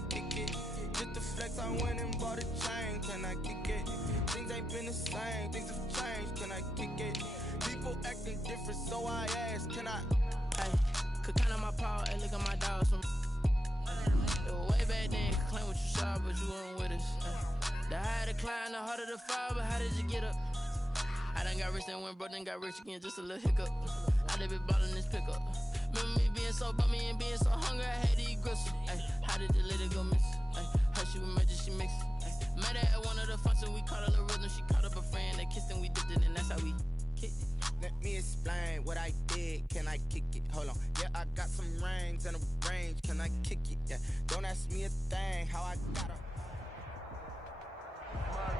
I kick it? Just the flex, I went and bought a chain, can I kick it? Things ain't been the same, things have changed, can I kick it? People acting different, so I ask, can I? Hey, could count on my power, hey, look at my dogs from way back then, could claim what you saw, but you weren't with us. The higher the climb, the harder the fall, but how did you get up? I done got rich and went broke, then got rich again, just a little hiccup. I done been ballin' this pickup. Remember me being so bummy and being so hungry, I had to eat gristle. Ay, how did the lady go miss? Ay, her she was magic, she mixed. Met her at one of the functions, we caught her the rhythm, she caught up a friend, they kissed and we dipped it, and that's how we kicked it. Let me explain what I did, can I kick it? Hold on, yeah, I got some rings and a range, can I kick it? Yeah, don't ask me a thing, how I got her.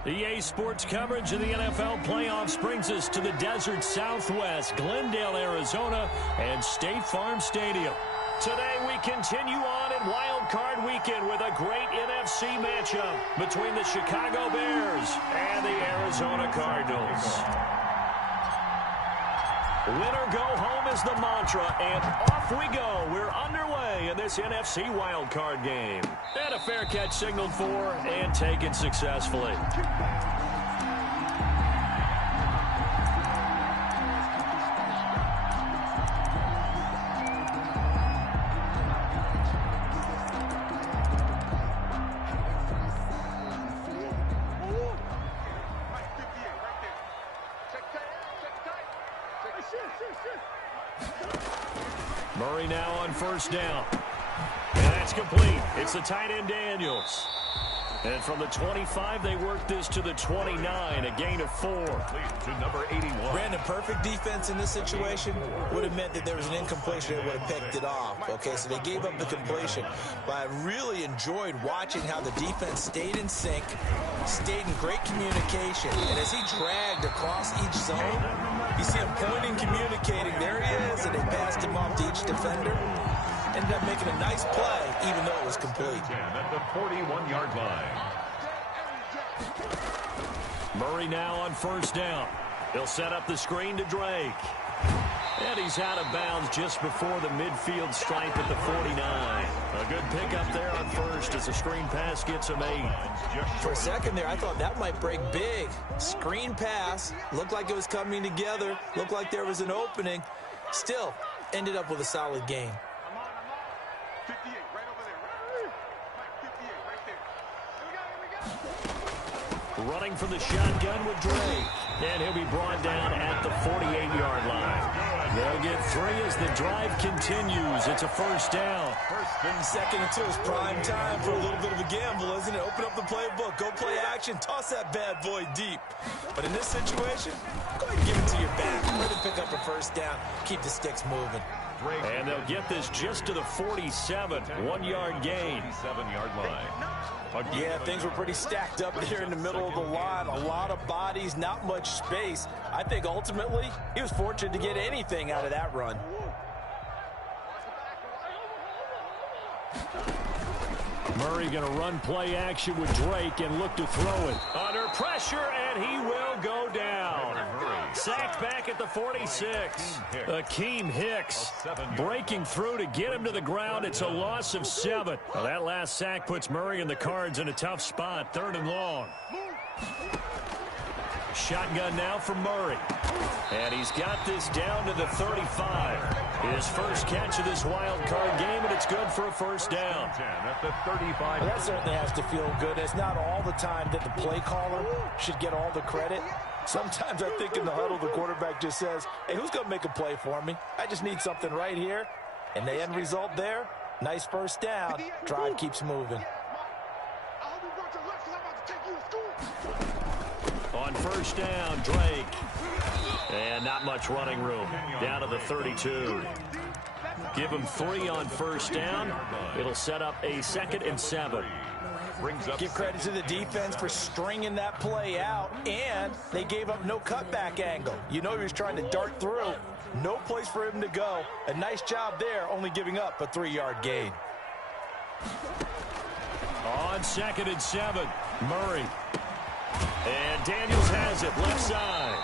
EA Sports coverage of the NFL playoffs brings us to the desert Southwest, Glendale, Arizona, and State Farm Stadium. Today we continue on in Wild Card Weekend with a great NFC matchup between the Chicago Bears and the Arizona Cardinals. Winner go home is the mantra, and off we go. We're underway in this NFC wildcard game. And a fair catch signaled for and taken successfully. Murray now on first down. And that's complete. It's the tight end Daniels. And from the 25, they work this to the 29, a gain of 4. To number 81. Brandon, perfect defense in this situation would have meant that there was an incompletion that would have picked it off. Okay, so they gave up the completion. But I really enjoyed watching how the defense stayed in sync, stayed in great communication. And as he dragged across each zone, you see him pointing, communicating. There he is, and they passed him off to each defender. Ended up making a nice play, even though it was complete. At the 41-yard line. Murray now on first down. He'll set up the screen to Drake. And he's out of bounds just before the midfield stripe at the 49. A good pickup there on first as the screen pass gets him 8. For a second there, I thought that might break big. Screen pass. Looked like it was coming together. Looked like there was an opening. Still, ended up with a solid gain. Running from the shotgun with Drake. And he'll be brought down at the 48-yard line. They'll get 3 as the drive continues. It's a first down. Second and 2 is prime time for a little bit of a gamble, isn't it? Open up the playbook, go play action, toss that bad boy deep. But in this situation, go ahead and give it to your back. Let him pick up a first down, keep the sticks moving. And they'll get this just to the 47, 1-yard gain. 47-yard line. Yeah, things were pretty stacked up here in the middle of the line. A lot of bodies, not much space. I think ultimately he was fortunate to get anything out of that run. Murray going to run play action with Drake and look to throw it. Under pressure, and he will go down. Sacked back at the 46. Akeem Hicks breaking through to get him to the ground. It's a loss of 7. Well, that last sack puts Murray and the Cards in a tough spot. 3rd and long. Shotgun now from Murray. And he's got this down to the 35. His first catch of this wild card game, and it's good for a first down. At the 35. Well, that certainly has to feel good. It's not all the time that the play caller should get all the credit. Sometimes I think in the huddle, the quarterback just says, hey, who's going to make a play for me? I just need something right here. And the end result there, nice first down. Drive keeps moving. On first down, Drake. And not much running room. Down to the 32. Give him 3 on first down. It'll set up a 2nd and 7. Give credit to the defense for stringing that play out, and they gave up no cutback angle. You know he was trying to dart through. No place for him to go. A nice job there, only giving up a 3-yard gain. On 2nd and 7, Murray. And Daniels has it left side.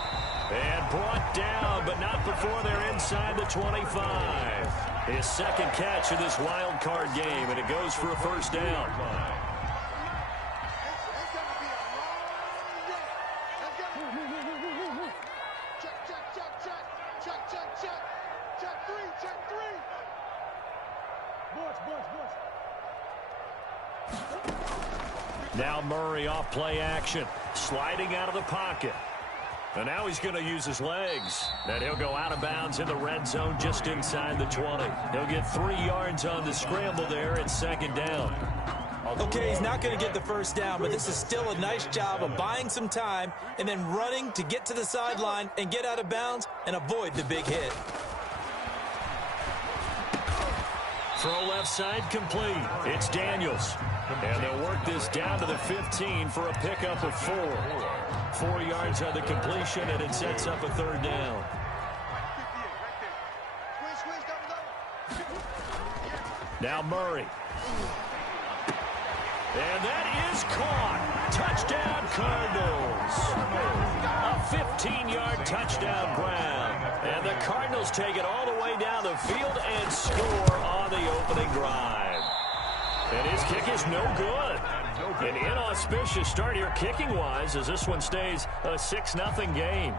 And brought down, but not before they're inside the 25. His second catch of this wild card game, and it goes for a first down. Now Murray off play action, sliding out of the pocket. And now he's going to use his legs. And he'll go out of bounds in the red zone just inside the 20. He'll get 3 yards on the scramble there at second down. Okay, he's not going to get the first down, but this is still a nice job of buying some time and then running to get to the sideline and get out of bounds and avoid the big hit. Throw left side complete. It's Daniels. And they'll work this down to the 15 for a pickup of 4. 4 yards on the completion, and it sets up a third down. Now Murray. And that is caught. Touchdown, Cardinals. A 15-yard touchdown grab. And the Cardinals take it all the way down the field and score on the opening drive. And his kick is no good. An inauspicious start here kicking-wise as this one stays a 6-0 game.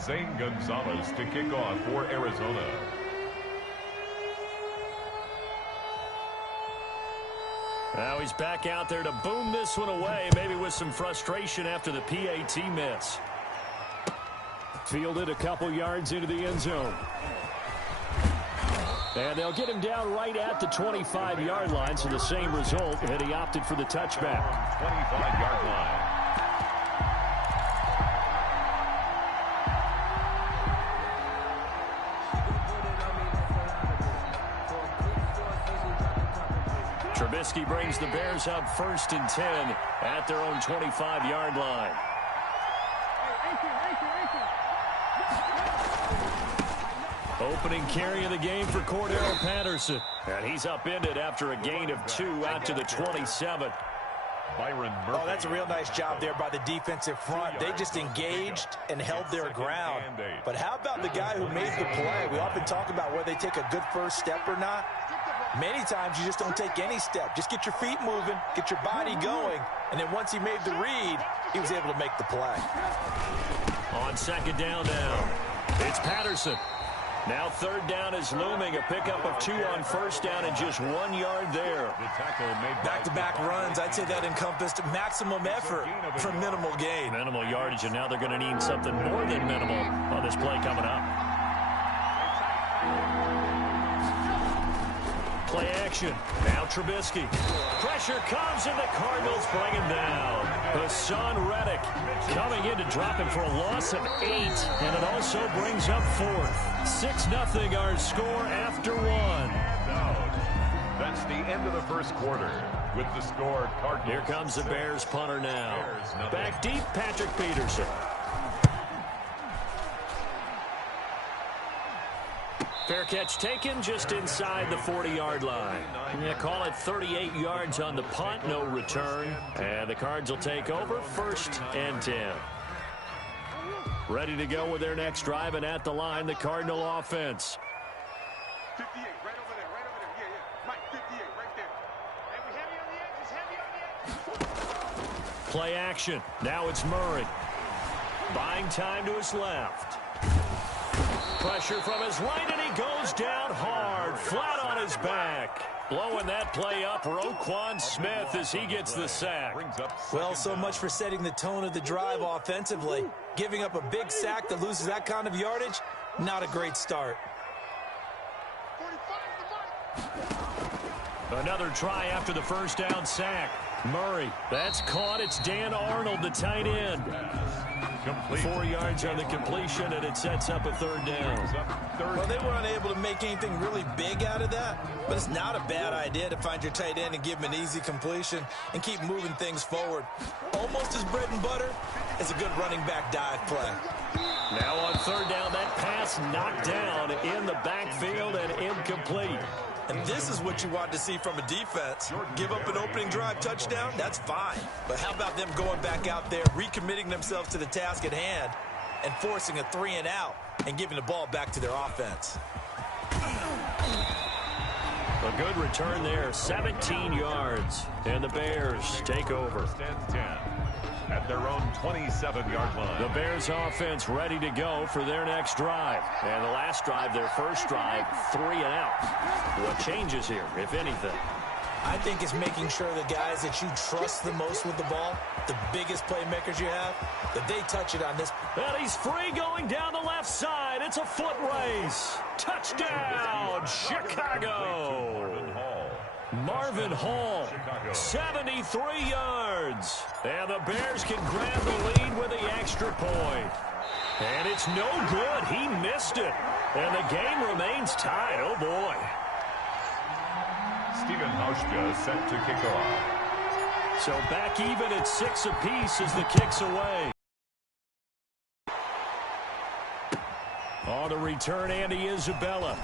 Zane Gonzalez to kick off for Arizona. Now he's back out there to boom this one away, maybe with some frustration after the PAT miss. Fielded a couple yards into the end zone. And they'll get him down right at the 25-yard line, so the same result, and he opted for the touchback. 25-yard line. Trubisky brings the Bears up 1st and 10 at their own 25-yard line. Opening carry of the game for Cordero Patterson. And he's upended after a gain of 2 out to the 27. Byron Murphy. Oh, that's a real nice job there by the defensive front. They just engaged and held their ground. But how about the guy who made the play? We often talk about whether they take a good first step or not. Many times you just don't take any step. Just get your feet moving, get your body going, and then once he made the read, he was able to make the play. On second down now, it's Patterson. Now third down is looming. A pickup of 2 on first down and just 1 yard there. Back-to-back runs, I'd say that encompassed maximum effort for minimal gain. Minimal yardage, and now they're going to need something more than minimal on this play coming up. Play action. Now Trubisky. Pressure comes, and the Cardinals bring him down. Hassan Reddick coming in to drop him for a loss of 8, and it also brings up 4th. 6-0 our score after 1. That's the end of the first quarter. With the score, Cardinals. Here comes the Bears punter now. Back deep, Patrick Peterson. Fair catch taken just inside the 40-yard line. Yeah, call it 38 yards on the punt, no return. And the Cards will take over 1st and 10. Ready to go with their next drive, and at the line, the Cardinal offense. 58, right over there, right over there. Yeah, yeah. Mike, 58, right there. Hey, we heavy on the edges, heavy on the edges. Play action. Now it's Murray. Buying time to his left. Pressure from his right, and he goes down hard, flat on his back. Blowing that play up, Roquan Smith, as he gets the sack. Well, so much for setting the tone of the drive offensively. Giving up a big sack that loses that kind of yardage, not a great start. Another try after the first down sack. Murray, that's caught. It's Dan Arnold, the tight end. 4 yards on the completion, and it sets up a third down. Well, they were unable to make anything really big out of that, but it's not a bad idea to find your tight end and give him an easy completion and keep moving things forward. Almost as bread and butter as a good running back dive play. Now on third down, that pass knocked down in the backfield and incomplete. And this is what you want to see from a defense. Give up an opening drive touchdown, that's fine. But how about them going back out there, recommitting themselves to the task at hand, and forcing a 3-and-out and giving the ball back to their offense? A good return there, 17 yards. And the Bears take over. First and 10 at their own 27-yard line. The Bears offense ready to go for their next drive. And the last drive, their first drive, 3-and-out. What changes here, if anything? I think it's making sure the guys that you trust the most with the ball, the biggest playmakers you have, that they touch it on this. And he's free going down the left side. It's a foot race. Touchdown, Chicago. Marvin Hall, 73 yards. And the Bears can grab the lead with the extra point. And it's no good. He missed it. And the game remains tied. Oh, boy. Steven Hauschka set to kick off. So back even at 6 apiece as the kick's away. On the return, Andy Isabella.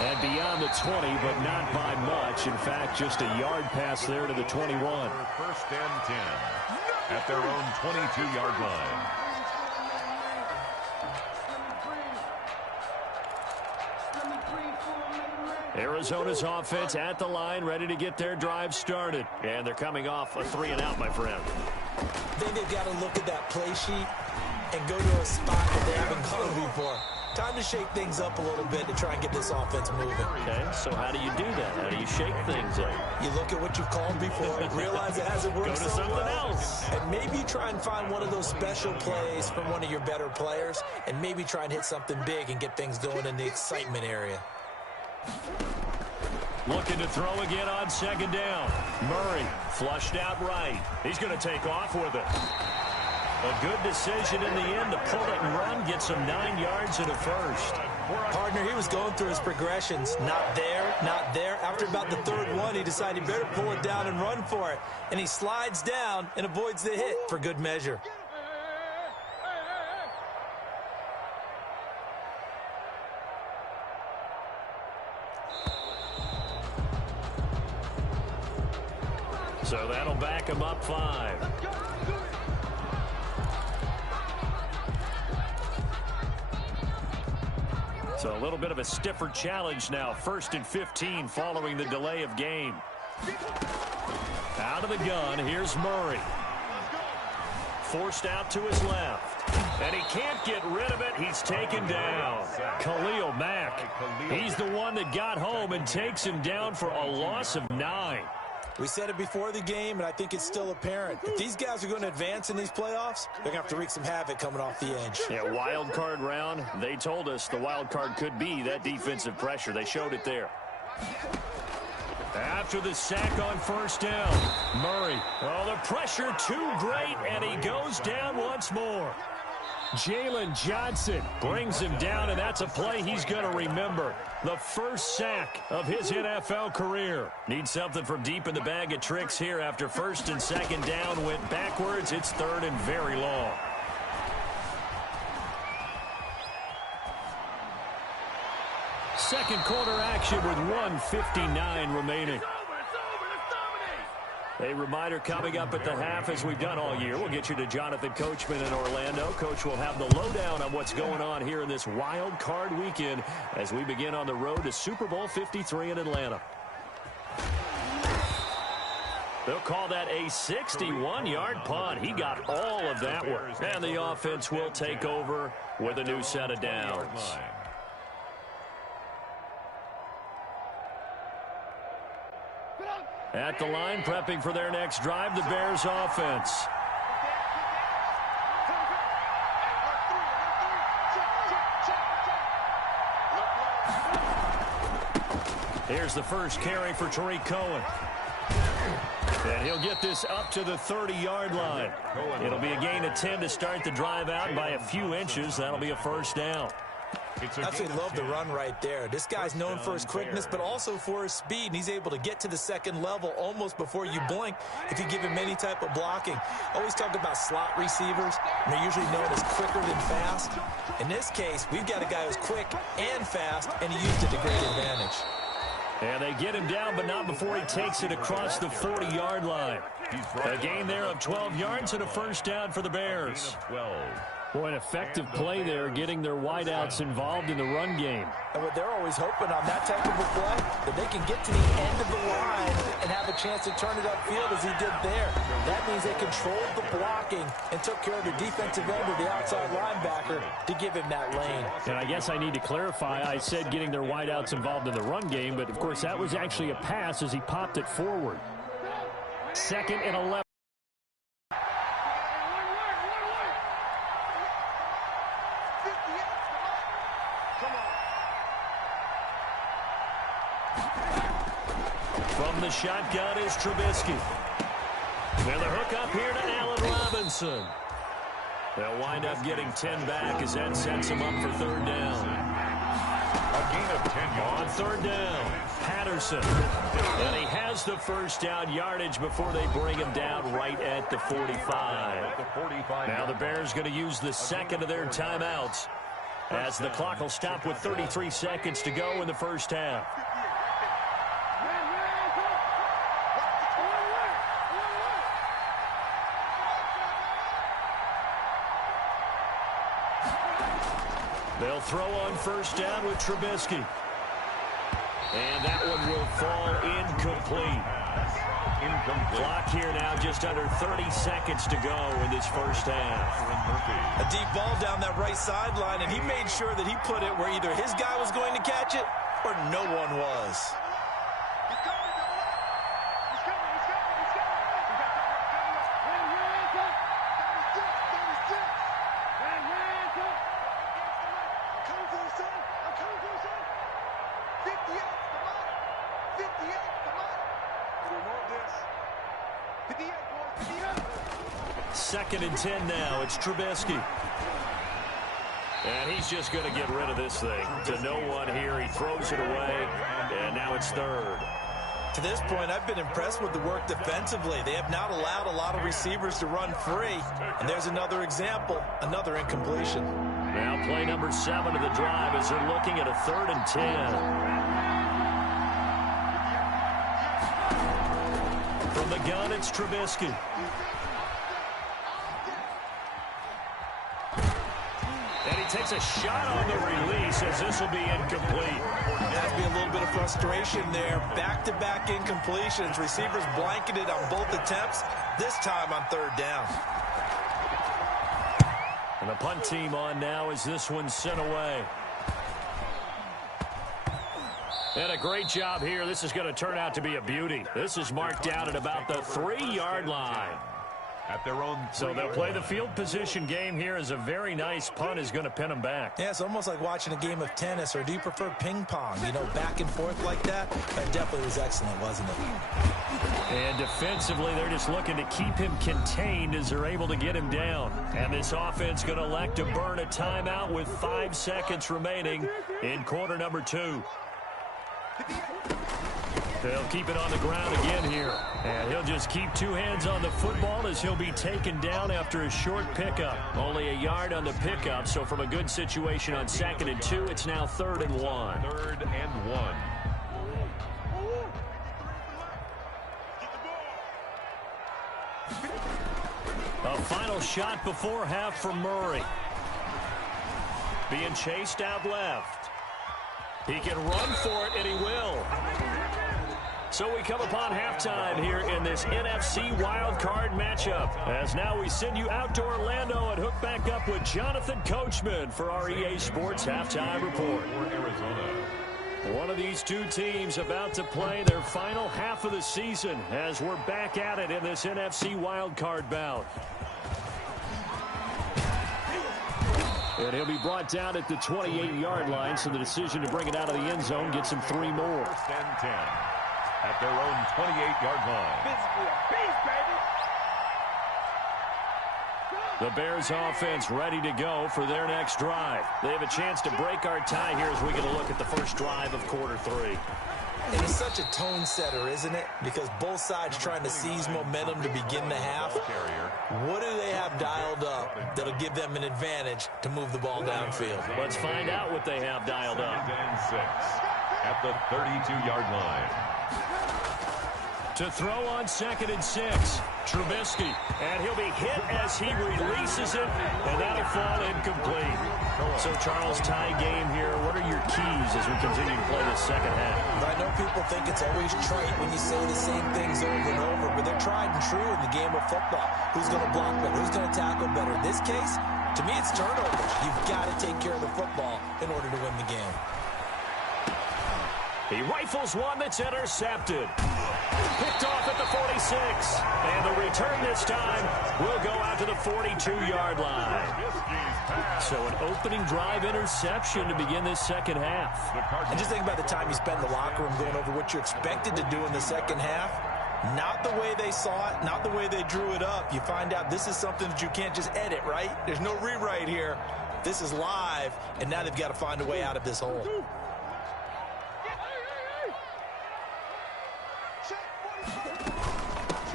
And beyond the 20, but not by much. In fact, just a yard pass there to the 21. First and 10 at their own 22-yard line. Arizona's offense at the line, ready to get their drive started. And they're coming off a 3-and-out, my friend. I think they've got to look at that play sheet and go to a spot that they haven't gone before. Time to shake things up a little bit to try and get this offense moving. Okay, so how do you do that? How do you shake things up? You look at what you've called before, realize it hasn't worked Go to so something well, else. and maybe try and find one of those special plays from one of your better players, and maybe try and hit something big and get things going in the excitement area. Looking to throw again on second down. Murray flushed out right. He's going to take off with it. A good decision in the end to pull it and run, get some 9 yards and a first. Partner, he was going through his progressions. Not there, not there. After about the third one, he decided he better pull it down and run for it. And he slides down and avoids the hit for good measure. So that'll back him up 5. So a little bit of a stiffer challenge now. 1st and 15 following the delay of game. Out of the gun, here's Murray. Forced out to his left. And he can't get rid of it. He's taken down. Khalil Mack. He's the one that got home and takes him down for a loss of 9. We said it before the game, and I think it's still apparent. If these guys are going to advance in these playoffs, they're going to have to wreak some havoc coming off the edge. Yeah, wild card round. They told us the wild card could be that defensive pressure. They showed it there. After the sack on first down, Murray. Oh, the pressure too great, and he goes down once more. Jalen Johnson brings him down, and that's a play he's going to remember. The first sack of his NFL career. Needs something from deep in the bag of tricks here after 1st and 2nd down went backwards. It's 3rd and very long. Second quarter action with 1:59 remaining. A reminder coming up at the half, as we've done all year. We'll get you to Jonathan Coachman in Orlando. Coach will have the lowdown on what's going on here in this wild card weekend as we begin on the road to Super Bowl 53 in Atlanta. They'll call that a 61-yard punt. He got all of that one. And the offense will take over with a new set of downs. At the line, prepping for their next drive, the Bears offense. Here's the first carry for Tariq Cohen. And he'll get this up to the 30-yard line. It'll be a gain of 10 to start the drive out by a few inches. That'll be a first down. Absolutely love the run right there. This guy's known for his quickness, but also for his speed, and he's able to get to the second level almost before you blink if you give him any type of blocking. Always talk about slot receivers, and they're usually known as quicker than fast. In this case, we've got a guy who's quick and fast, and he used it to great advantage. And they get him down, but not before he takes it across the 40-yard line. A gain there of 12 yards and a first down for the Bears. Boy, an effective play there, getting their wideouts involved in the run game. And what they're always hoping on that type of a play, that they can get to the end of the line and have a chance to turn it upfield as he did there. That means they controlled the blocking and took care of the defensive end of the outside linebacker to give him that lane. And I guess I need to clarify, I said getting their wideouts involved in the run game, but of course that was actually a pass as he popped it forward. 2nd and 11. From the shotgun is Trubisky. And the hook up here to Allen Robinson. They'll wind up getting 10 back as that sets them up for 3rd down. A gain of 10 yards. On 3rd down, Patterson. And he has the first down yardage before they bring him down right at the 45. Now the Bears going to use the second of their timeouts as the clock will stop with 33 seconds to go in the first half. They'll throw on first down with Trubisky. And that one will fall incomplete. Clock here now, just under 30 seconds to go in this first half. A deep ball down that right sideline, and he made sure that he put it where either his guy was going to catch it or no one was. Second and 10 now. It's Trubisky. And he's just going to get rid of this thing. To no one here. He throws it away. And now it's 3rd. To this point, I've been impressed with the work defensively. They have not allowed a lot of receivers to run free. And there's another example, another incompletion. Now play number 7 of the drive as they're looking at a 3rd and 10. From the gun, it's Trubisky. And he takes a shot on the release as this will be incomplete. Has to be a little bit of frustration there. Back-to-back incompletions. Receivers blanketed on both attempts, this time on 3rd down. And the punt team on now as this one's sent away. And a great job here. This is going to turn out to be a beauty. This is marked out at about the 3-yard line. At their own. So they'll play the field position game here as a very nice punt is going to pin them back. Yeah, it's almost like watching a game of tennis, or do you prefer ping pong? You know, back and forth like that? That definitely was excellent, wasn't it? And defensively, they're just looking to keep him contained as they're able to get him down. And this offense going to elect to burn a timeout with 5 seconds remaining in quarter number 2. They'll keep it on the ground again here. And he'll just keep 2 hands on the football as he'll be taken down after a short pickup. Only a yard on the pickup, so from a good situation on 2nd and 2, it's now 3rd and 1. 3rd and 1. A final shot before half from Murray. Being chased out left. He can run for it, and he will. So we come upon halftime here in this NFC wildcard matchup. As now we send you out to Orlando and hook back up with Jonathan Coachman for our EA Sports Halftime Report. One of these 2 teams about to play their final half of the season as we're back at it in this NFC wildcard bout. And he'll be brought down at the 28-yard line, so the decision to bring it out of the end zone gets him 3 more. 1st and 10. At their own 28-yard line. Physically a beast, baby. The Bears offense ready to go for their next drive. They have a chance to break our tie here as we get a look at the first drive of quarter 3. And it's such a tone setter, isn't it? Because both sides trying to seize momentum to begin the half. What do they have dialed up that'll give them an advantage to move the ball downfield? Let's find out what they have dialed up. 6 at the 32-yard line. To throw on 2nd and 6, Trubisky. And he'll be hit as he releases it, and that'll fall incomplete. So, Charles, tie game here. What are your keys as we continue to play this second half? I know people think it's always trite when you say the same things over and over, but they're tried and true in the game of football. Who's going to block better? Who's going to tackle better? In this case, to me, it's turnovers. You've got to take care of the football in order to win the game. He rifles one that's intercepted. Picked off at the 46. And the return this time will go out to the 42-yard line. So an opening drive interception to begin this second half. And just think about the time you spend in the locker room going over what you expected to do in the second half. Not the way they saw it, not the way they drew it up. You find out this is something that you can't just edit, right? There's no rewrite here. This is live, and now they've got to find a way out of this hole.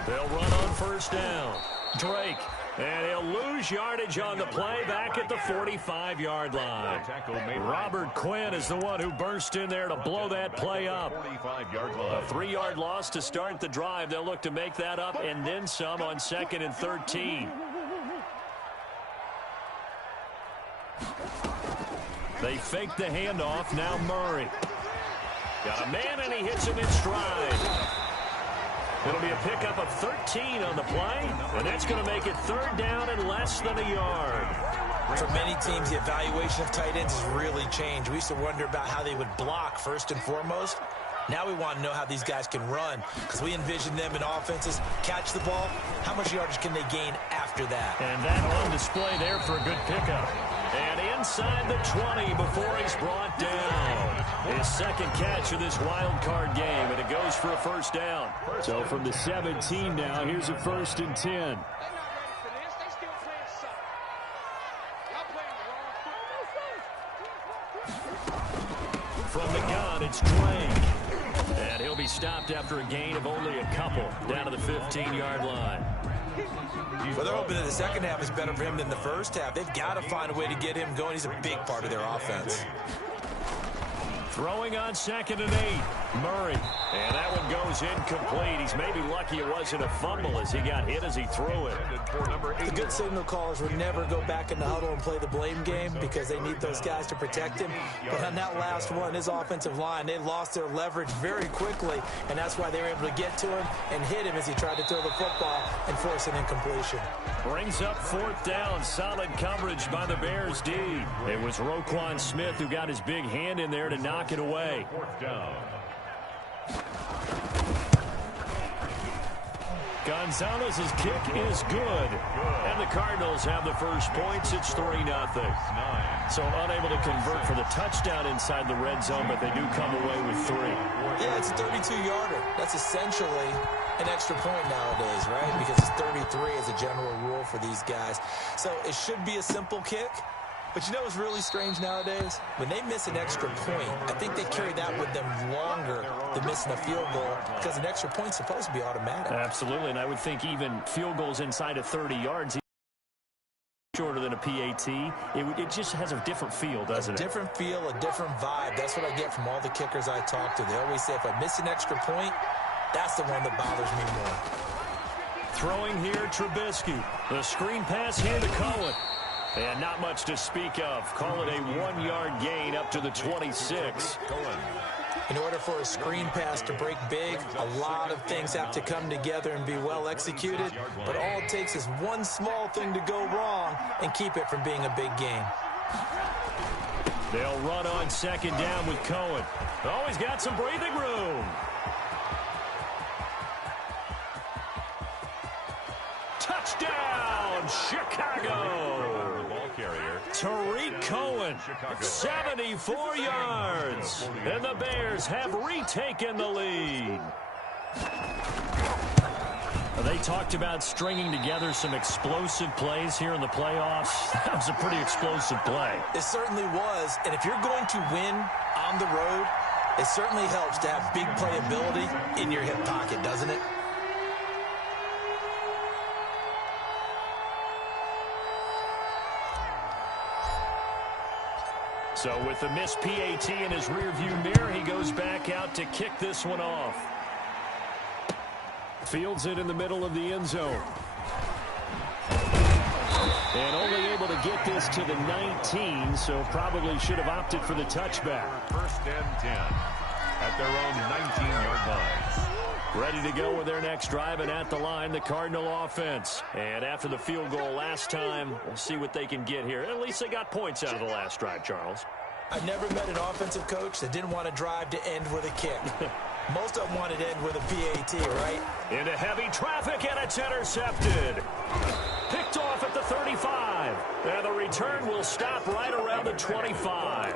They'll run on first down. Drake. And he'll lose yardage on the play back at the 45-yard line. Robert Quinn is the one who burst in there to blow that play up. A 3-yard loss to start the drive. They'll look to make that up and then some on 2nd and 13. They fake the handoff. Now Murray. Got a man, and he hits him in stride. It'll be a pickup of 13 on the play, and that's going to make it 3rd down and less than a yard. For many teams, the evaluation of tight ends has really changed. We used to wonder about how they would block first and foremost. Now we want to know how these guys can run, because we envision them in offenses catch the ball. How much yardage can they gain after that? And that on display there for a good pickup. And inside the 20 before he's brought down. His second catch of this wild card game, and it goes for a first down. So from the 17 now, here's a 1st and 10. From the gun, it's Drake. And he'll be stopped after a gain of only a couple down to the 15-yard line. Well, they're hoping that the second half is better for him than the first half. They've got to find a way to get him going. He's a big part of their offense. Throwing on 2nd and 8, Murray. And that one goes incomplete. He's maybe lucky it wasn't a fumble as he got hit as he threw it. The good signal callers would never go back in the huddle and play the blame game because they need those guys to protect him. But on that last one, his offensive line, they lost their leverage very quickly, and that's why they were able to get to him and hit him as he tried to throw the football and force an incompletion. Brings up 4th down. Solid coverage by the Bears D. It was Roquan Smith who got his big hand in there to knock it away. 4th down. Gonzalez's kick is good. And the Cardinals have the first points. It's 3-0. So unable to convert for the touchdown inside the red zone, but they do come away with 3. Yeah, it's a 32-yarder. That's essentially an extra point nowadays, right? Because it's 33 as a general rule for these guys. So it should be a simple kick. But you know what's really strange nowadays? When they miss an extra point, I think they carry that with them longer than missing a field goal because an extra point's supposed to be automatic. Absolutely, and I would think even field goals inside of 30 yards, shorter than a PAT, it just has a different feel, doesn't it? A different feel, a different vibe. That's what I get from all the kickers I talk to. They always say if I miss an extra point, that's the one that bothers me more. Throwing here, Trubisky. The screen pass here to Cohen. And not much to speak of. Call it a 1-yard gain up to the 26. In order for a screen pass to break big, a lot of things have to come together and be well executed. But all it takes is one small thing to go wrong and keep it from being a big gain. They'll run on 2nd down with Cohen. Oh, he's got some breathing room. Touchdown, Chicago. Tariq Cohen, 74 yards. And the Bears have retaken the lead. They talked about stringing together some explosive plays here in the playoffs. That was a pretty explosive play. It certainly was. And if you're going to win on the road, it certainly helps to have big playability in your hip pocket, doesn't it? So with the missed PAT in his rearview mirror, he goes back out to kick this one off. Fields it in the middle of the end zone. And only able to get this to the 19, so probably should have opted for the touchback. First and 10 at their own 19-yard line. Ready to go with their next drive, and at the line, the Cardinal offense. And after the field goal last time, we'll see what they can get here. At least they got points out of the last drive, Charles. I've never met an offensive coach that didn't want to drive to end with a kick. Most of them wanted to end with a PAT, right? Into heavy traffic, and it's intercepted. Picked off at the 35. And the return will stop right around the 25.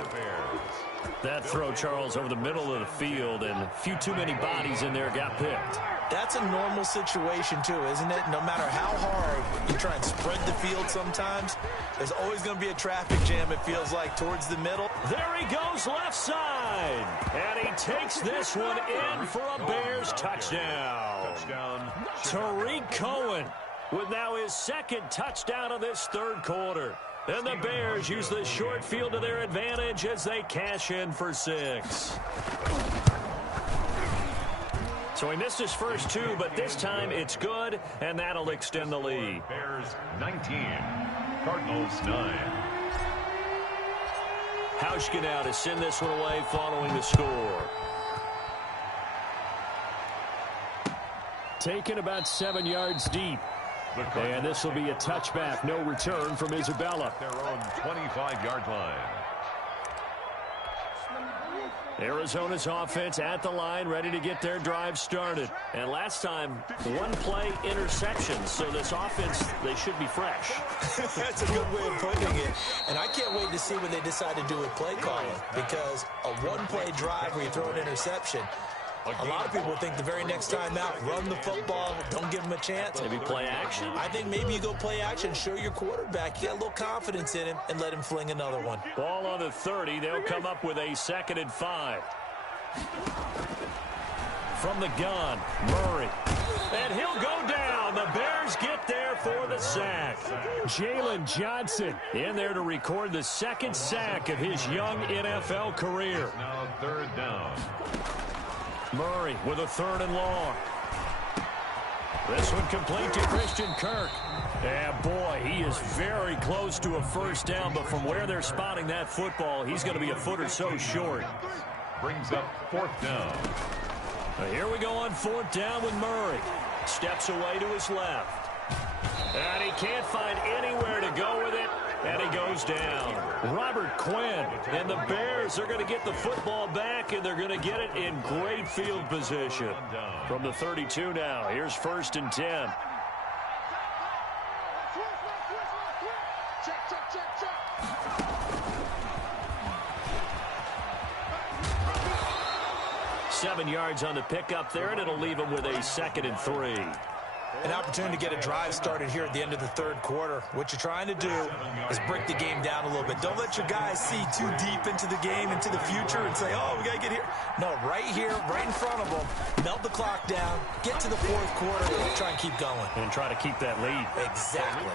That throw, Charles, over the middle of the field, and a few too many bodies in there got picked. That's a normal situation, too, isn't it? No matter how hard you try and spread the field sometimes, there's always going to be a traffic jam, it feels like, towards the middle. There he goes left side. And he takes this one in for a Bears touchdown. Tariq Cohen with now his second touchdown of this third quarter. And the Bears use the short field to their advantage as they cash in for 6. So he missed his first 2, but this time it's good, and that'll extend the lead. Bears 19, Cardinals 9. Hauschka now to send this one away following the score. Taken about 7 yards deep. And this will be a touchback. No return from Isabella. Their own 25-yard line. Arizona's offense at the line, ready to get their drive started. And last time, one play interception. So this offense, they should be fresh. That's a good way of putting it. And I can't wait to see what they decide to do with play calling. Because a one-play drive where you throw an interception, a lot of people think the very next time out, run the football, don't give them a chance. Maybe play action? I think maybe you go play action, show your quarterback, you got a little confidence in him, and let him fling another one. Ball on the 30. They'll come up with a 2nd and 5. From the gun, Murray. And he'll go down. The Bears get there for the sack. Jalen Johnson in there to record the 2nd sack of his young NFL career. Now 3rd down. Murray with a 3rd and long. This one complete to Christian Kirk. And boy, he is very close to a first down, but from where they're spotting that football, he's going to be a foot or so short. Brings up 4th down. Now here we go on 4th down with Murray. Steps away to his left. And he can't find anywhere to go with it. And he goes down. Robert Quinn and the Bears are going to get the football back, and they're going to get it in great field position. From the 32 now, here's 1st and 10. Seven yards on the pickup there, and it'll leave him with a 2nd and 3. An opportunity to get a drive started here at the end of the 3rd quarter. What you're trying to do is break the game down a little bit. Don't let your guys see too deep into the game, into the future, and say, oh, we got to get here. No, right here, right in front of them, melt the clock down, get to the 4th quarter, and try and keep going. And try to keep that lead. Exactly.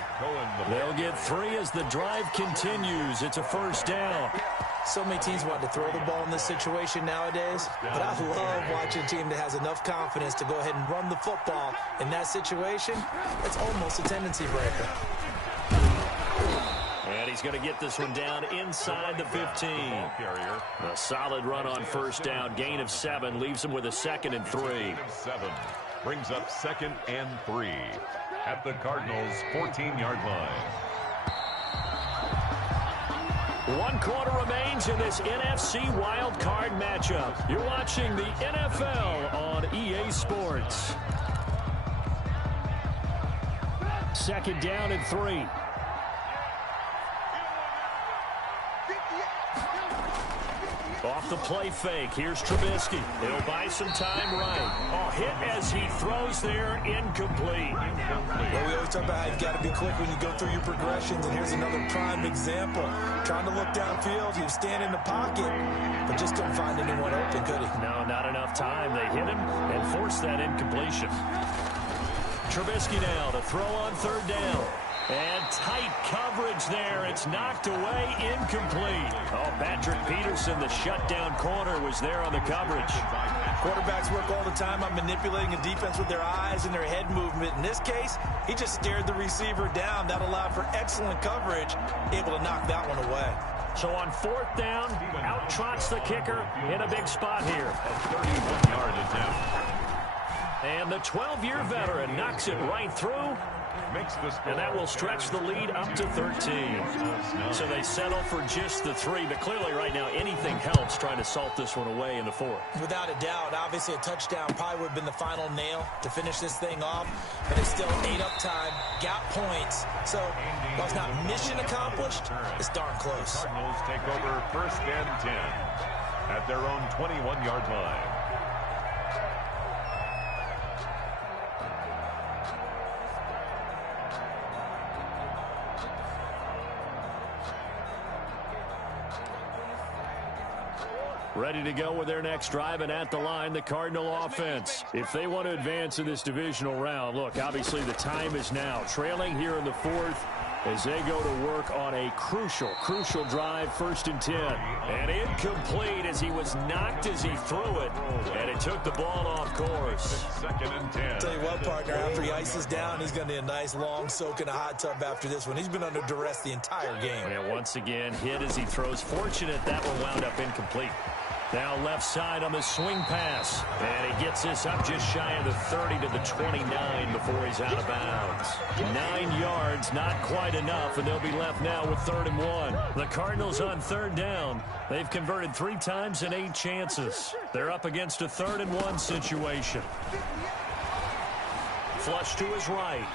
They'll get 3 as the drive continues. It's a 1st down. So many teams want to throw the ball in this situation nowadays, but I love watching a team that has enough confidence to go ahead and run the football in that situation. It's almost a tendency breaker. And he's going to get this one down inside the 15. A solid run on 1st down. Gain of 7 leaves him with a 2nd and 3. 7 brings up 2nd and 3 at the Cardinals' 14-yard line. 1 quarter remains in this NFC Wild Card matchup. You're watching the NFL on EA Sports. 2nd down and 3. Off the play fake. Here's Trubisky. He'll buy some time right. Oh, hit as he throws there. Incomplete. Well, we always talk about how you've got to be quick when you go through your progressions, and here's another prime example. Trying to look downfield, he was standing in the pocket, but just couldn't find anyone open, could he? No, not enough time. They hit him and forced that incompletion. Trubisky now to throw on third down. And tight coverage there. It's knocked away, incomplete. Oh, Patrick Peterson, the shutdown corner, was there on the coverage. Quarterbacks work all the time on manipulating a defense with their eyes and their head movement. In this case, he just stared the receiver down. That allowed for excellent coverage, able to knock that one away. So on fourth down, out trots the kicker in a big spot here. 31-yard attempt. And the 12-year veteran knocks it right through. And that will stretch the lead up to 13. So they settle for just the 3. But clearly right now anything helps trying to salt this one away in the 4th. Without a doubt, obviously a touchdown probably would have been the final nail to finish this thing off. But it's still 8 up time, got points. So while it's not mission accomplished, it's darn close. Cardinals take over 1st and 10 at their own 21-yard line. Ready to go with their next drive, and at the line, the Cardinal offense. If they want to advance in this divisional round, look, obviously the time is now. Trailing here in the 4th as they go to work on a crucial drive, 1st and 10. And incomplete as he was knocked as he threw it, and it took the ball off course. 2nd and 10. I'll tell you what, partner, after he ices down, he's going to need a nice long soak in a hot tub after this one. He's been under duress the entire game. And once again, hit as he throws. Fortunate that one wound up incomplete. Now left side on the swing pass. And he gets this up just shy of the 30 to the 29 before he's out of bounds. 9 yards, not quite enough, and they'll be left now with 3rd and 1. The Cardinals on 3rd down. They've converted 3 times in 8 chances. They're up against a 3rd and 1 situation. Flush to his right.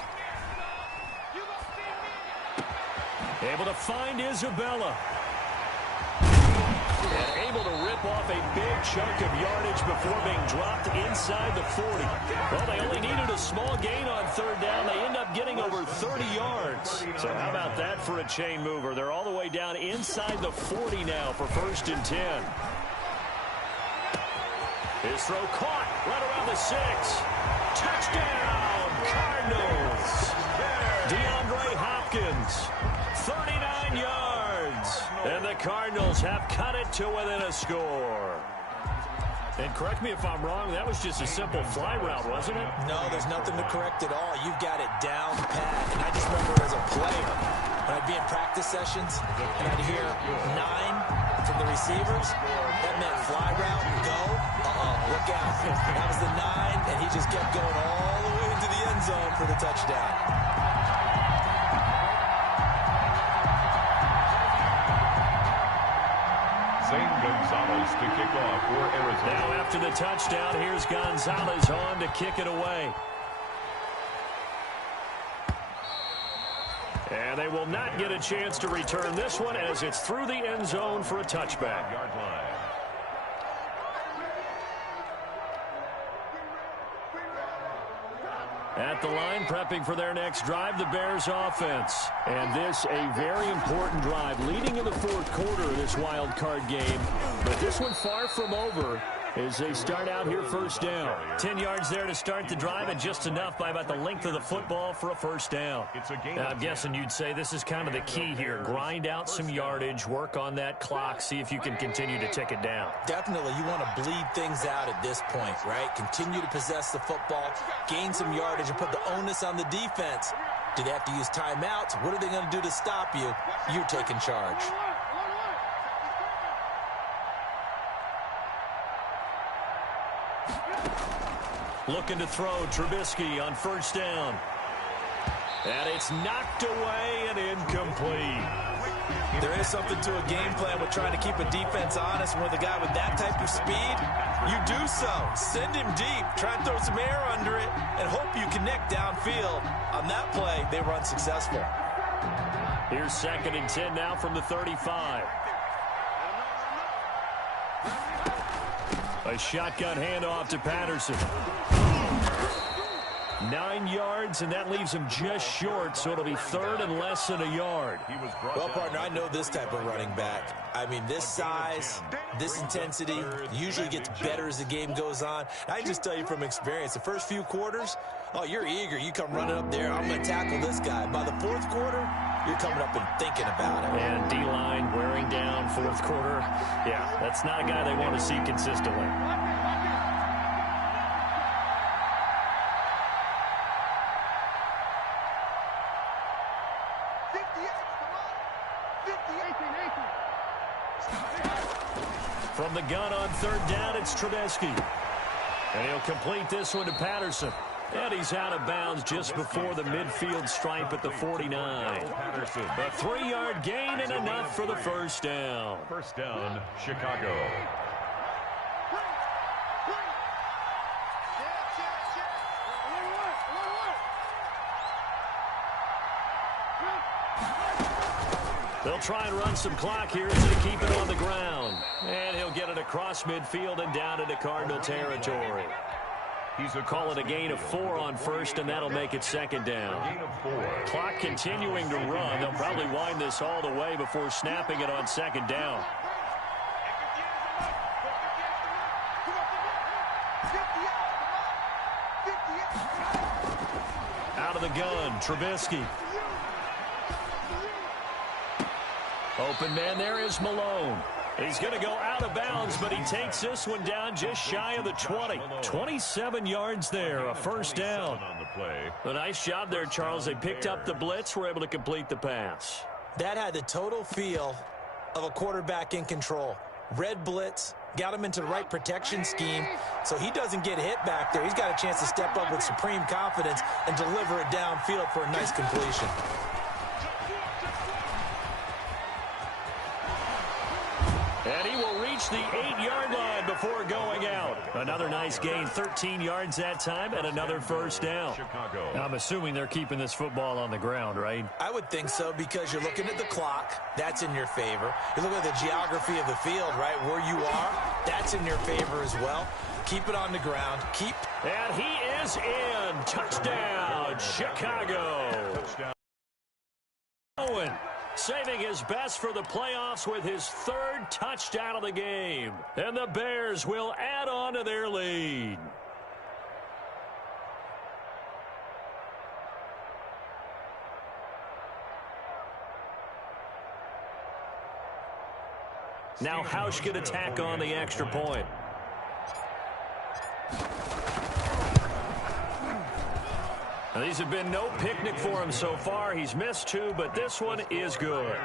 Able to find Isabella. And able to rip off a big chunk of yardage before being dropped inside the 40. Well, they only needed a small gain on 3rd down. They end up getting over 30 yards. So how about that for a chain mover? They're all the way down inside the 40 now for 1st and 10. His throw caught right around the 6. Touchdown, Cardinals. DeAndre Hopkins, 39 yards. And the Cardinals have cut it to within a score. And correct me if I'm wrong, that was just a simple fly route, wasn't it? No, there's nothing to correct at all. You've got it down pat. And I just remember as a player, when I'd be in practice sessions, and I'd hear 9 from the receivers, that meant fly route, go, look out. That was the 9, and he just kept going all the way into the end zone for the touchdown. Gonzalez to kick off for Arizona. Now after the touchdown, here's Gonzalez on to kick it away. And they will not get a chance to return this one as it's through the end zone for a touchback. Yard line. At the line, prepping for their next drive, the Bears offense. And this, a very important drive, leading in the 4th quarter of this wild card game. But this one far from over as they start out here 1st down. 10 yards there to start the drive, and just enough by about the length of the football for a 1st down. Now, I'm guessing you'd say this is kind of the key here. Grind out some yardage, work on that clock, see if you can continue to tick it down. Definitely, you want to bleed things out at this point, right? Continue to possess the football, gain some yardage, and put the onus on the defense. Do they have to use timeouts? What are they going to do to stop you? You're taking charge. Looking to throw, Trubisky on 1st down. And it's knocked away and incomplete. There is something to a game plan with trying to keep a defense honest. With a guy with that type of speed, you do so. Send him deep, try and throw some air under it, and hope you connect downfield. On that play, they were unsuccessful. Here's 2nd and 10 now from the 35. A shotgun handoff to Patterson. 9 yards, and that leaves him just short, so it'll be third and less than a yard. Well, partner, I know this type of running back. I mean, this size, this intensity usually gets better as the game goes on. I just tell you from experience, the first few quarters, oh, you're eager. You come running up there, I'm going to tackle this guy. By the fourth quarter, you're coming up and thinking about it. And D-line wearing down fourth quarter. Yeah, that's not a guy they want to see consistently. From the gun on third down, it's Trubisky. And he'll complete this one to Patterson. And he's out of bounds just before the midfield stripe at the 49. A 3-yard gain and enough for the first down. First down, Chicago. They'll try and run some clock here as they keep it on the ground. And he'll get it across midfield and down into Cardinal territory. Call it a gain of 4 on first, and that'll make it second down. Clock continuing to run. They'll probably wind this all the way before snapping it on second down. Out of the gun, Trubisky. Open man there is Malone. He's going to go out of bounds, but he takes this one down just shy of the 20. 27 yards there, a first down. A nice job there, Charles. They picked up the blitz, were able to complete the pass. That had the total feel of a quarterback in control. Red blitz, got him into the right protection scheme, so he doesn't get hit back there. He's got a chance to step up with supreme confidence and deliver it downfield for a nice completion. And he will reach the 8-yard line before going out. Another nice gain, 13 yards that time, and another first down. I'm assuming they're keeping this football on the ground, right? I would think so, because you're looking at the clock. That's in your favor. You're looking at the geography of the field, right? Where you are, that's in your favor as well. Keep it on the ground. And he is in. Touchdown, Chicago. Touchdown. Owen saving his best for the playoffs with his 3rd touchdown of the game. And the Bears will add on to their lead. Now Hausch can attack on the extra point. Now, these have been no picnic for him so far. He's missed 2, but this one is good.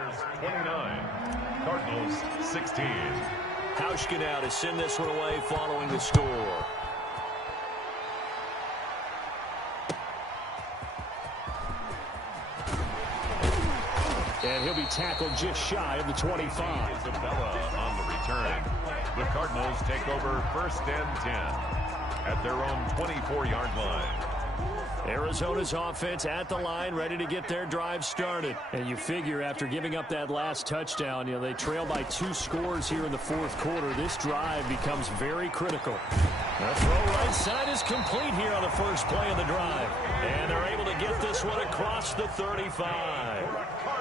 29, Cardinals 16. Hauschka now to send this one away following the score. And he'll be tackled just shy of the 25. Isabella on the return. The Cardinals take over 1st and 10 at their own 24-yard line. Arizona's offense at the line, ready to get their drive started. And you figure after giving up that last touchdown, they trail by 2 scores here in the 4th quarter. This drive becomes very critical. The throw right side is complete here on the first play of the drive. And they're able to get this one across the 35.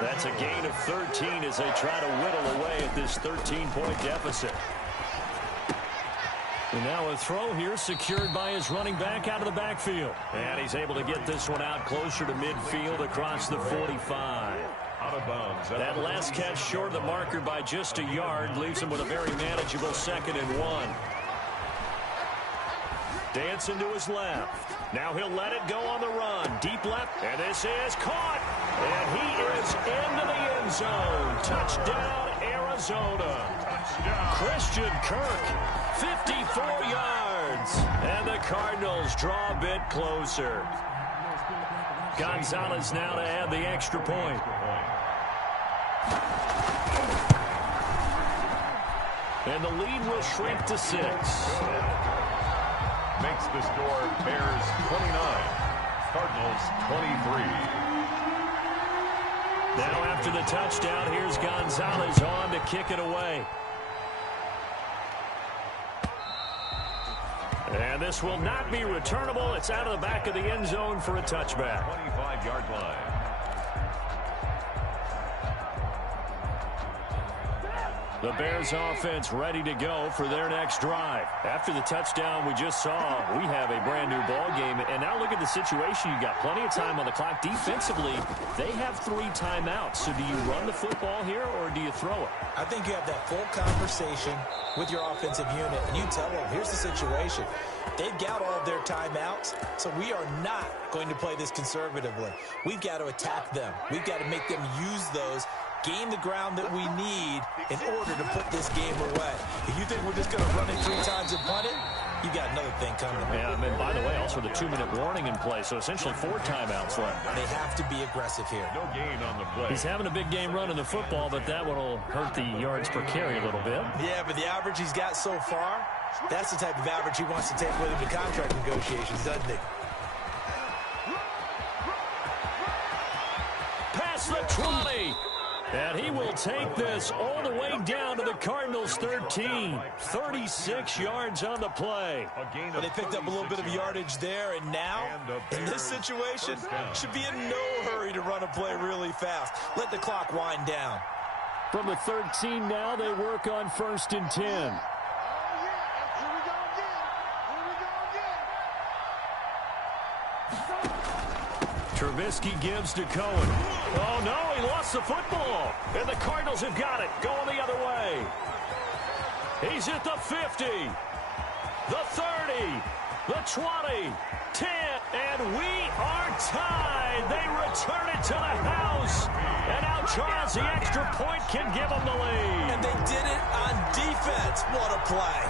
That's a gain of 13 as they try to whittle away at this 13-point deficit. And now a throw here secured by his running back out of the backfield. And he's able to get this one out closer to midfield across the 45. Out of bounds. That last catch short of the marker by just a yard leaves him with a very manageable 2nd and 1. Dancing to his left. Now he'll let it go on the run. Deep left. And this is caught. And he is into the end zone. Touchdown, Arizona. Touchdown. Christian Kirk, 54 yards. And the Cardinals draw a bit closer. Gonzalez now to add the extra point. And the lead will shrink to 6. Makes the score Bears 29, Cardinals 23. Now after the touchdown, here's Gonzalez on to kick it away. And this will not be returnable. It's out of the back of the end zone for a touchback. 25-yard line. The Bears offense ready to go for their next drive. After the touchdown we just saw, we have a brand new ball game. And now look at the situation. You got plenty of time on the clock. Defensively, they have 3 timeouts. So do you run the football here or do you throw it? I think you have that full conversation with your offensive unit, and you tell them, here's the situation. They've got all of their timeouts, so we are not going to play this conservatively. We've got to attack them. We've got to make them use those, gain the ground that we need in order to put this game away. If you think we're just going to run it 3 times and punt it, you got another thing coming. Yeah, and by the way, also the 2-minute warning in play, so essentially 4 timeouts left. They have to be aggressive here. No gain on the play. He's having a big game running the football, but that one will hurt the yards per carry a little bit. Yeah, but the average he's got so far, that's the type of average he wants to take with him to contract negotiations, doesn't he? Past the 20. And he will take this all the way down to the Cardinals 13. 36 yards on the play. Well, they picked up a little bit of yardage there, and now, in this situation, should be in no hurry to run a play really fast. Let the clock wind down. From the 13 now, they work on 1st and 10. Trubisky gives to Cohen. Oh, no, he lost the football. And the Cardinals have got it. Going the other way. He's at the 50, the 30, the 20, 10, and we are tied. They return it to the house. And now Charles, the extra point, can give them the lead. And they did it on defense. What a play.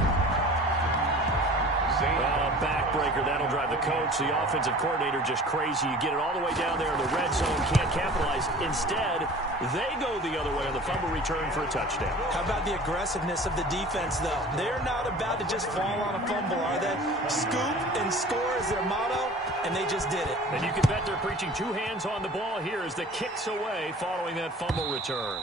Backbreaker, that'll drive the coach, the offensive coordinator, just crazy. You get it all the way down there in the red zone, can't capitalize. Instead, they go the other way on the fumble return for a touchdown. How about the aggressiveness of the defense, though? They're not about to just fall on a fumble, are they? Scoop and score is their motto, and they just did it. And you can bet they're preaching 2 hands on the ball here as the kick's away following that fumble return.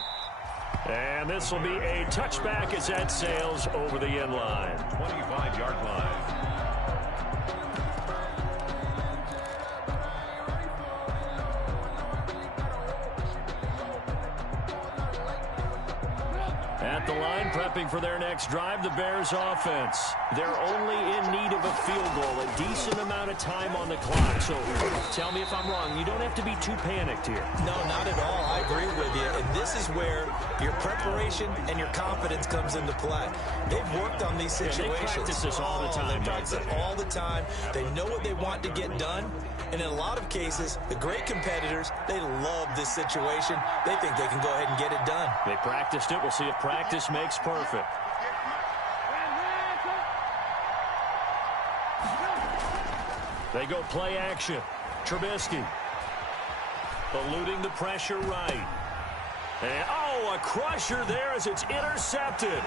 And this will be a touchback as that sails over the end line. 25-yard line. At the line, prepping for their next drive, the Bears offense. They're only in need of a field goal, a decent amount of time on the clock. So tell me if I'm wrong. You don't have to be too panicked here. No, not at all. I agree with you. And this is where your preparation and your confidence comes into play. They've worked on these situations. They practice this all the time. They practice it all the time. They know what they want to get done. And in a lot of cases, the great competitors, they love this situation. They think they can go ahead and get it done. They practiced it. We'll see if practice makes perfect. They go play action. Trubisky eluding the pressure right. And, a crusher there as it's intercepted.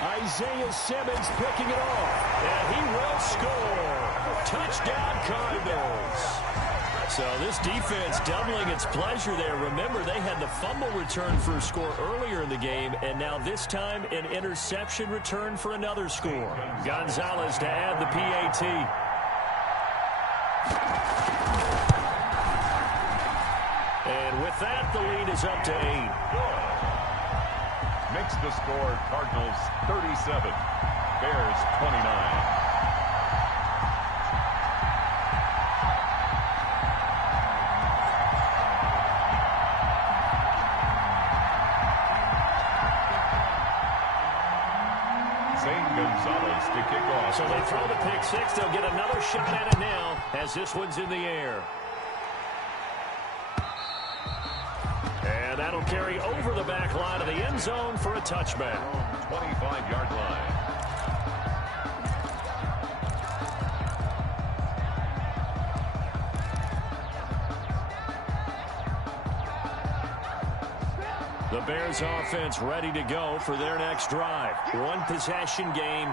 Isaiah Simmons picking it off. And he will score. Touchdown, Cardinals. So this defense doubling its pleasure there. Remember, they had the fumble return for a score earlier in the game, and now this time an interception return for another score. Gonzalez to add the PAT. And with that, the lead is up to 8. Makes the score Cardinals 37, Bears 29. Gonzalez to kick off. So they throw the pick 6. They'll get another shot at it now as this one's in the air. And that'll carry over the back line of the end zone for a touchback. 25-yard line. The Bears offense ready to go for their next drive. One possession game.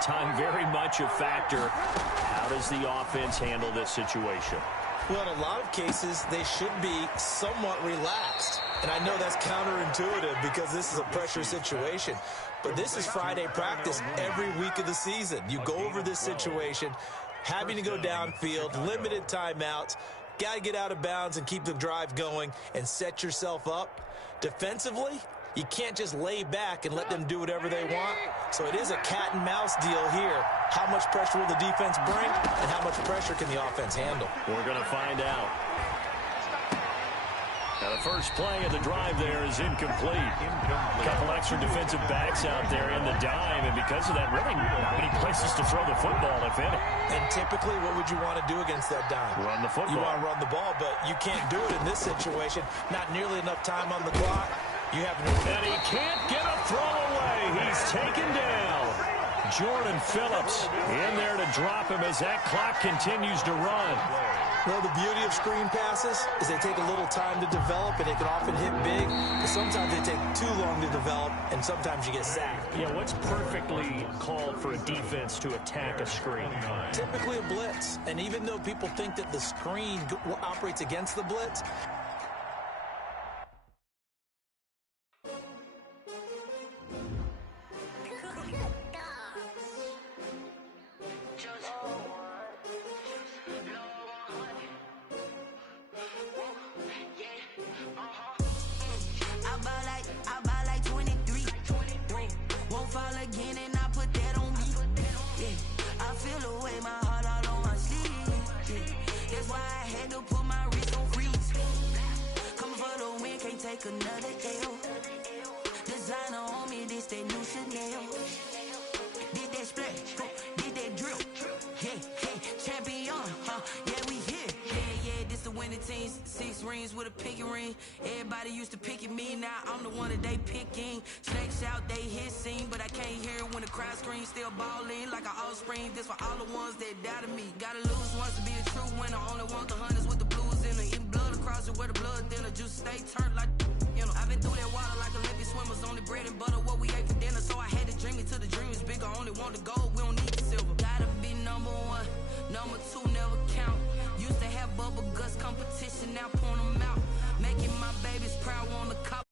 Time very much a factor. How does the offense handle this situation? Well, in a lot of cases, they should be somewhat relaxed. And I know that's counterintuitive because this is a pressure situation. But this is Friday practice every week of the season. You go over this situation, having to go downfield, limited timeouts, got to get out of bounds and keep the drive going and set yourself up. Defensively, you can't just lay back and let them do whatever they want. So it is a cat and mouse deal here. How much pressure will the defense bring and how much pressure can the offense handle? We're going to find out. Now the first play of the drive there is incomplete. A couple extra defensive backs out there in the dime, and because of that, really not many places to throw the football, if any. And typically, what would you want to do against that dime? Run the football. You want to run the ball, but you can't do it in this situation. Not nearly enough time on the clock. You have no... And he can't get a throw away. He's taken down. Jordan Phillips in there to drop him as that clock continues to run. Well, the beauty of screen passes is they take a little time to develop, and they can often hit big, but sometimes they take too long to develop, and sometimes you get sacked. Yeah, what's perfectly called for a defense to attack a screen? Typically a blitz, and even though people think that the screen operates against the blitz, another L. Designer on me, this that new Chanel. Did that split, did that drill. Yeah, champion, yeah, we here. Yeah, this the winning team. 6 rings with a pinky ring. Everybody used to pick at me, now I'm the one that they picking. Snakes out, they hit scene, but I can't hear it when the crowd screams. Still balling like an offspring. This for all the ones that doubted me. Gotta lose once to be a true winner. Only want the hunters with the blues in it. Eating blood across it where the blood thinner. Juice stay turned like, you know. I've been through that water like Olympic swimmers. Only bread and butter what we ate for dinner. So I had to dream it till the dream is bigger. Only want the gold, we don't need the silver. Gotta be number 1, number 2 never count. Used to have bubble guts competition, now point them out. Making my babies proud on the cop.